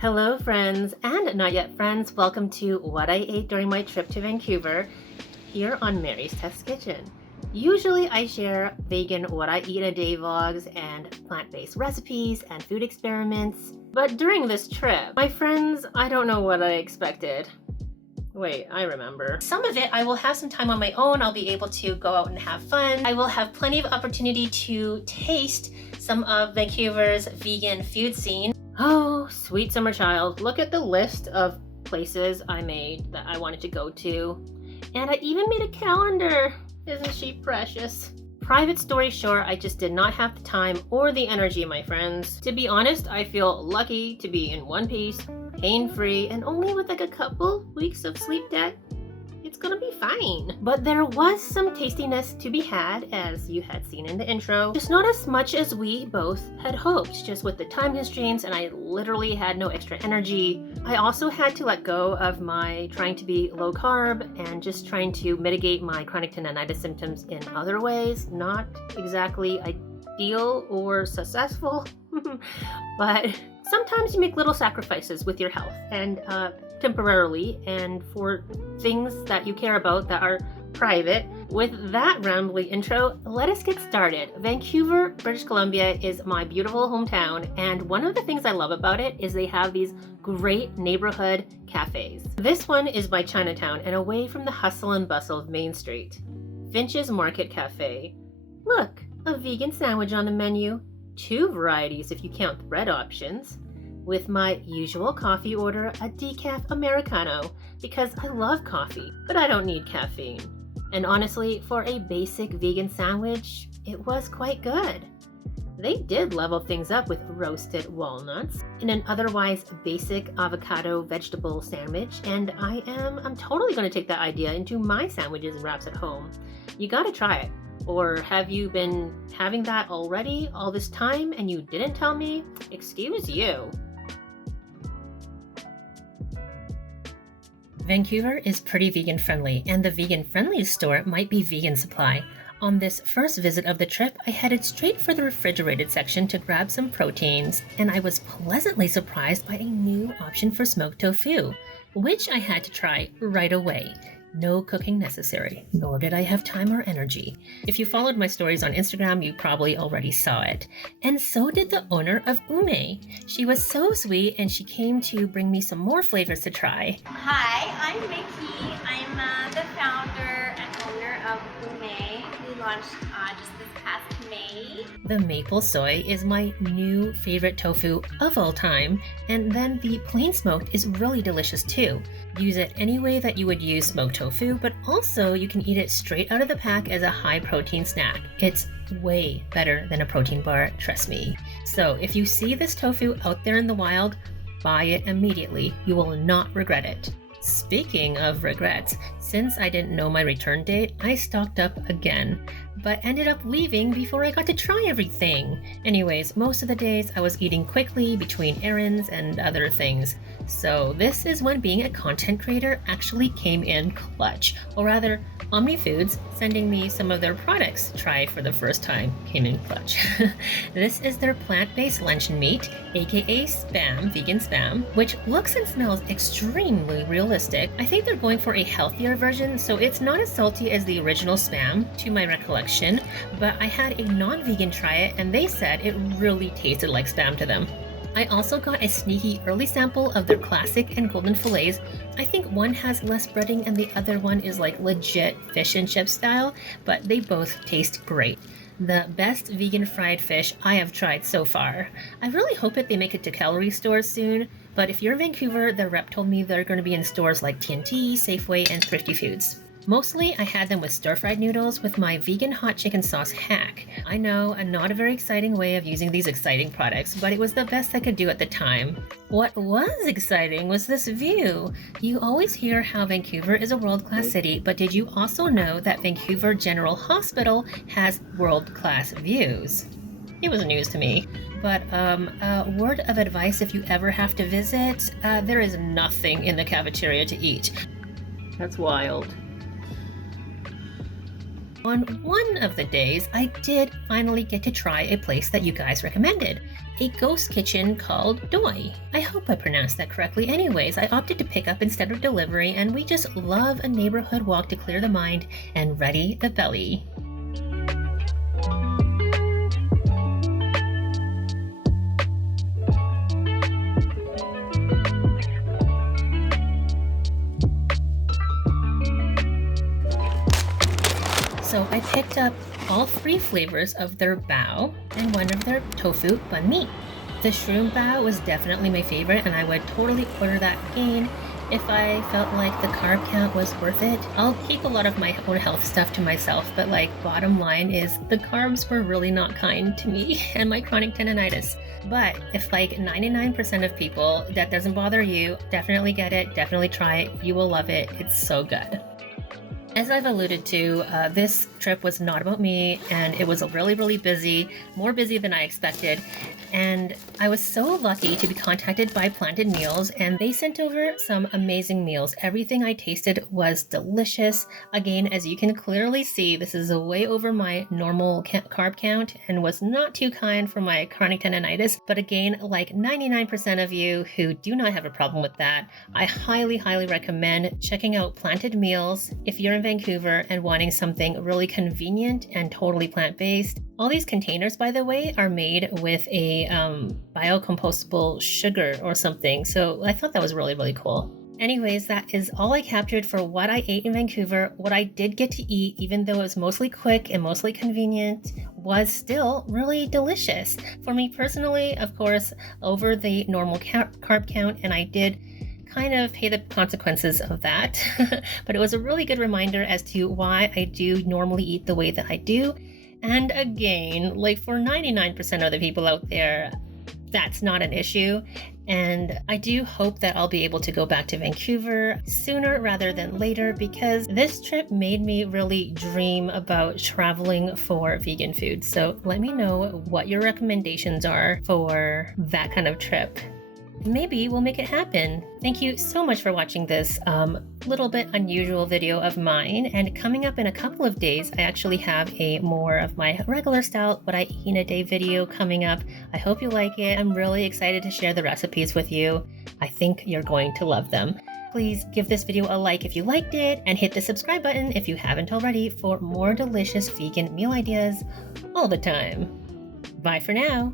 Hello, friends and not yet friends. Welcome to What I Ate During My Trip to Vancouver here on Mary's Test Kitchen. Usually I share vegan what I eat a day vlogs and plant-based recipes and food experiments. But during this trip, my friends, I don't know what I expected. Wait, I remember. Some of it I will have some time on my own. I'll be able to go out and have fun. I will have plenty of opportunity to taste some of Vancouver's vegan food scene. Oh, sweet summer child, look at the list of places I made that I wanted to go to. And I even made a calendar. Isn't she precious? Private story short, I just did not have the time or the energy, my friends. To be honest, I feel lucky to be in one piece, pain-free, and only with like a couple weeks of sleep debt. It's gonna be fine. But there was some tastiness to be had, as you had seen in the intro. Just not as much as we both had hoped, just with the time constraints, and I literally had no extra energy. I also had to let go of my trying to be low carb and just trying to mitigate my chronic tendinitis symptoms in other ways. Not exactly ideal or successful, but sometimes you make little sacrifices with your health and temporarily and for things that you care about that are private. With that rambly intro, let us get started. Vancouver, British Columbia is my beautiful hometown, and one of the things I love about it is they have these great neighborhood cafes. This one is by Chinatown and away from the hustle and bustle of Main Street. Finches Market Cafe. Look, a vegan sandwich on the menu. 2 varieties if you count the bread options. With my usual coffee order, a decaf Americano, because I love coffee, but I don't need caffeine. And honestly, for a basic vegan sandwich, it was quite good. They did level things up with roasted walnuts in an otherwise basic avocado vegetable sandwich, and I'm totally going to take that idea into my sandwiches and wraps at home. You gotta try it. Or have you been having that already all this time and you didn't tell me? Excuse you. Vancouver is pretty vegan friendly, and the vegan friendliest store might be Vegan Supply. On this first visit of the trip, I headed straight for the refrigerated section to grab some proteins, and I was pleasantly surprised by a new option for smoked tofu, which I had to try right away. No cooking necessary, nor did I have time or energy. If you followed my stories on Instagram, you probably already saw it. And so did the owner of Ume. She was so sweet, and she came to bring me some more flavors to try. Hi, I'm Vicky. I'm the founder and owner of Ume. We launched just this past May. The maple soy is my new favorite tofu of all time, and then the plain smoked is really delicious too. Use it any way that you would use smoked tofu, but also you can eat it straight out of the pack as a high protein snack. It's way better than a protein bar, trust me. So if you see this tofu out there in the wild, buy it immediately. You will not regret it. Speaking of regrets, since I didn't know my return date, I stocked up again, but ended up leaving before I got to try everything. Anyways, most of the days I was eating quickly between errands and other things. So this is when being a content creator actually came in clutch, or rather, Omni Foods sending me some of their products to try for the first time came in clutch. This is their plant-based luncheon meat, aka Spam, vegan Spam, which looks and smells extremely realistic. I think they're going for a healthier version, so it's not as salty as the original Spam, to my recollection, but I had a non-vegan try it and they said it really tasted like Spam to them. I also got a sneaky early sample of their classic and golden fillets. I think one has less breading and the other one is like legit fish and chip style, but they both taste great. The best vegan fried fish I have tried so far. I really hope they make it to calorie stores soon, but if you're in Vancouver, the rep told me they're going to be in stores like TNT, Safeway, and Thrifty Foods. Mostly, I had them with stir-fried noodles with my vegan hot chicken sauce hack. I know, not a very exciting way of using these exciting products, but it was the best I could do at the time. What was exciting was this view. You always hear how Vancouver is a world-class city, but did you also know that Vancouver General Hospital has world-class views? It was news to me. But a word of advice if you ever have to visit, there is nothing in the cafeteria to eat. That's wild. On one of the days, I did finally get to try a place that you guys recommended. a ghost kitchen called Doi. I hope I pronounced that correctly. Anyways, I opted to pick up instead of delivery, and we just love a neighborhood walk to clear the mind and ready the belly. So I picked up all 3 flavors of their bao and one of their tofu banh mi. The shroom bao was definitely my favorite, and I would totally order that again if I felt like the carb count was worth it. I'll keep a lot of my own health stuff to myself, but like bottom line is the carbs were really not kind to me and my chronic tendonitis. But if like 99% of people, that doesn't bother you, definitely get it, definitely try it. You will love it. It's so good. As I've alluded to, this trip was not about me, and it was really, really busy, more busy than I expected. And I was so lucky to be contacted by Planted Meals, and they sent over some amazing meals. Everything I tasted was delicious. Again, as you can clearly see, this is way over my normal carb count and was not too kind for my chronic tendonitis. But again, like 99% of you who do not have a problem with that, I highly, highly recommend checking out Planted Meals if you're in Vancouver and wanting something really convenient and totally plant-based. All these containers, by the way, are made with a biocompostable sugar or something, so I thought that was really, really cool. Anyways, that is all I captured for what I ate in Vancouver. What I did get to eat, even though it was mostly quick and mostly convenient, was still really delicious. For me personally, of course, over the normal carb count, and I did kind of pay the consequences of that. But it was a really good reminder as to why I do normally eat the way that I do. And again, like for 99% of the people out there, that's not an issue. And I do hope that I'll be able to go back to Vancouver sooner rather than later, because this trip made me really dream about traveling for vegan food. So let me know what your recommendations are for that kind of trip. Maybe we'll make it happen. Thank you so much for watching this little bit unusual video of mine. And coming up in a couple of days, I actually have a more of my regular style what I eat in a day video coming up. I hope you like it. I'm really excited to share the recipes with you. I think you're going to love them. Please give this video a like if you liked it, and hit the subscribe button if you haven't already for more delicious vegan meal ideas all the time. Bye for now.